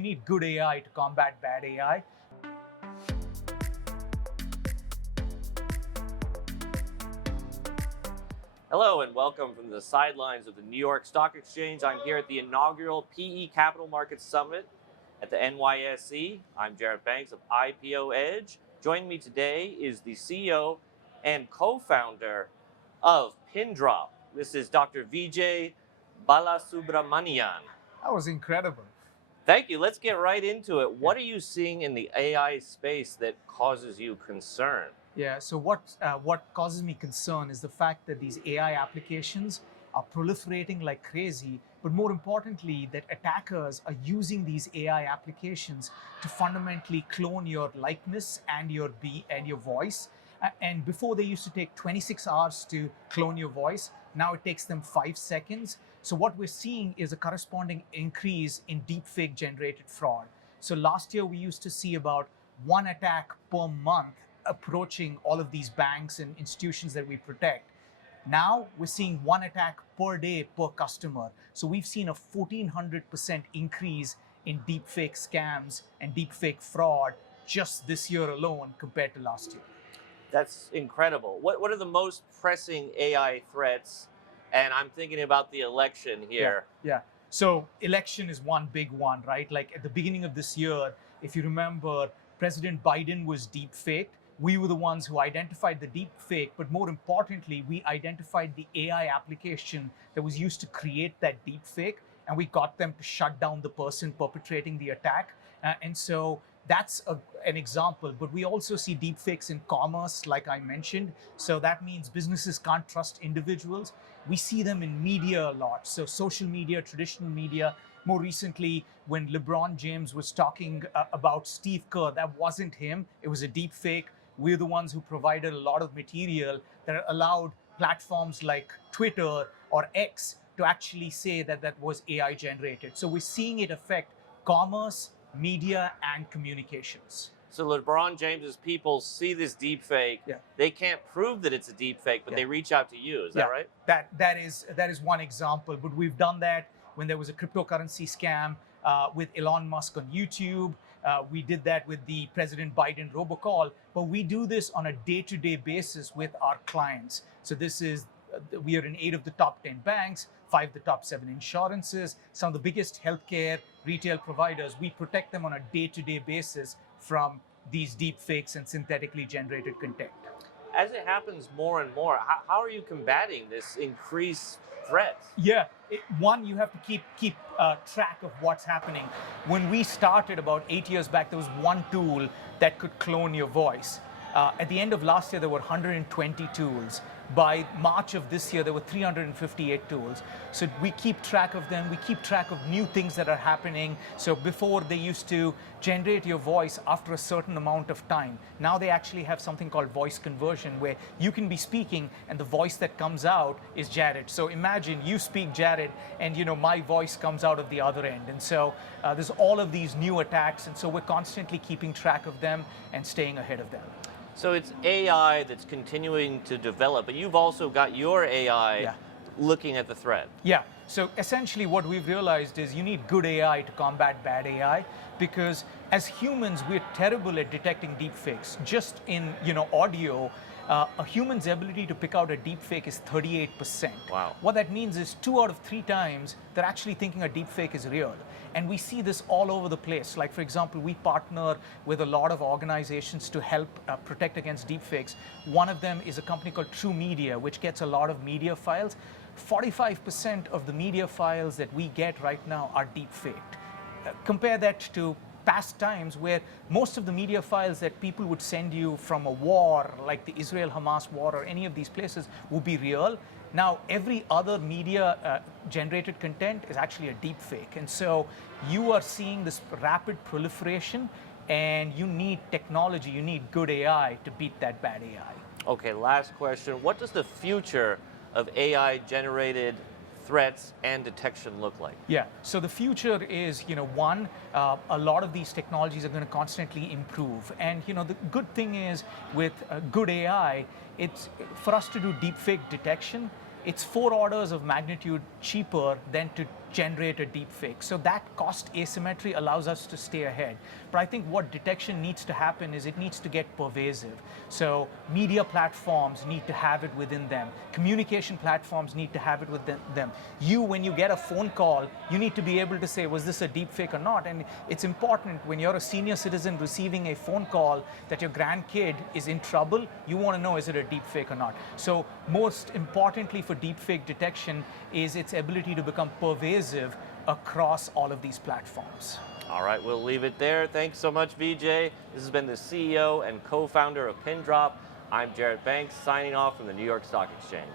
you need good AI to combat bad AI. Hello and welcome from the sidelines of the New York Stock Exchange. I'm here at the inaugural PE Capital Markets Summit at the NYSE. I'm Jared Banks of IPO Edge. Joining me today is the CEO and co-founder of Pindrop. This is Dr. Vijay Balasubramaniyan. That was incredible. Thank you. Let's get right into it. What are you seeing in the AI space that causes you concern? Yeah, so what causes me concern is the fact that these AI applications are proliferating like crazy, but more importantly, that attackers are using these AI applications to fundamentally clone your likeness and your voice. And before they used to take 26 hours to clone your voice, now it takes them 5 seconds. So what we're seeing is a corresponding increase in deepfake generated fraud. So last year we used to see about one attack per month approaching all of these banks and institutions that we protect. Now we're seeing one attack per day per customer. So we've seen a 1,400% increase in deepfake scams and deepfake fraud just this year alone compared to last year. That's incredible. What are the most pressing AI threats? And I'm thinking about the election here. Yeah. So election is one big one, right? Like at the beginning of this year, if you remember, President Biden was deepfaked. We were the ones who identified the deepfake, but more importantly, we identified the AI application that was used to create that deepfake, and we got them to shut down the person perpetrating the attack. And so that's an example, but we also see deepfakes in commerce, like I mentioned. So that means businesses can't trust individuals. We see them in media a lot. So social media, traditional media. More recently, when LeBron James was talking about Steve Kerr, that wasn't him. It was a deepfake. We're the ones who provided a lot of material that allowed platforms like Twitter or X to actually say that that was AI generated. So we're seeing it affect commerce, media, and communications. So LeBron James's people see this deepfake. Yeah. They can't prove that it's a deepfake, but they reach out to you. Is that right? That is one example. But we've done that when there was a cryptocurrency scam with Elon Musk on YouTube. We did that with the President Biden robocall, but we do this on a day-to-day basis with our clients. So this is, we are in 8 of the top 10 banks, 5 of the top 7 insurances, some of the biggest healthcare retail providers. We protect them on a day-to-day basis from these deep fakes and synthetically generated content. As it happens more and more, how are you combating this increased threat? Yeah, one, you have to keep track of what's happening. When we started about 8 years back, there was one tool that could clone your voice. At the end of last year, there were 120 tools. By March of this year, there were 358 tools. So we keep track of them. We keep track of new things that are happening. So before, they used to generate your voice after a certain amount of time. Now they actually have something called voice conversion, where you can be speaking and the voice that comes out is Jared. So imagine you speak Jared and my voice comes out of the other end. And so there's all of these new attacks. And so we're constantly keeping track of them and staying ahead of them. So it's AI that's continuing to develop, but you've also got your AI looking at the threat. Yeah. So essentially what we've realized is you need good AI to combat bad AI, because as humans, we're terrible at detecting deepfakes. Just in audio, a human's ability to pick out a deepfake is 38%. Wow. What that means is 2 out of 3 times they're actually thinking a deepfake is real. And we see this all over the place. Like, for example, we partner with a lot of organizations to help protect against deepfakes. One of them is a company called True Media, which gets a lot of media files. 45% of the media files that we get right now are deepfaked. Compare that to past times where most of the media files that people would send you from a war, like the Israel-Hamas war or any of these places, would be real. Now, every other media generated content is actually a deep fake. And so you are seeing this rapid proliferation, and you need technology, you need good AI to beat that bad AI. Okay, last question. What does the future of AI generated threats and detection look like? Yeah, so the future is, one, a lot of these technologies are going to constantly improve. And, the good thing is with good AI, it's for us to do deepfake detection, it's 4 orders of magnitude cheaper than to generate a deep fake. So that cost asymmetry allows us to stay ahead. But I think what detection needs to happen is it needs to get pervasive. So media platforms need to have it within them. Communication platforms need to have it within them. You, when you get a phone call, you need to be able to say, was this a deep fake or not? And it's important when you're a senior citizen receiving a phone call that your grandkid is in trouble, you want to know, is it a deep fake or not? So most importantly for deep fake detection is its ability to become pervasive across all of these platforms. All right, we'll leave it there. Thanks so much, Vijay. This has been the CEO and co-founder of Pindrop. I'm Jarrett Banks, signing off from the New York Stock Exchange.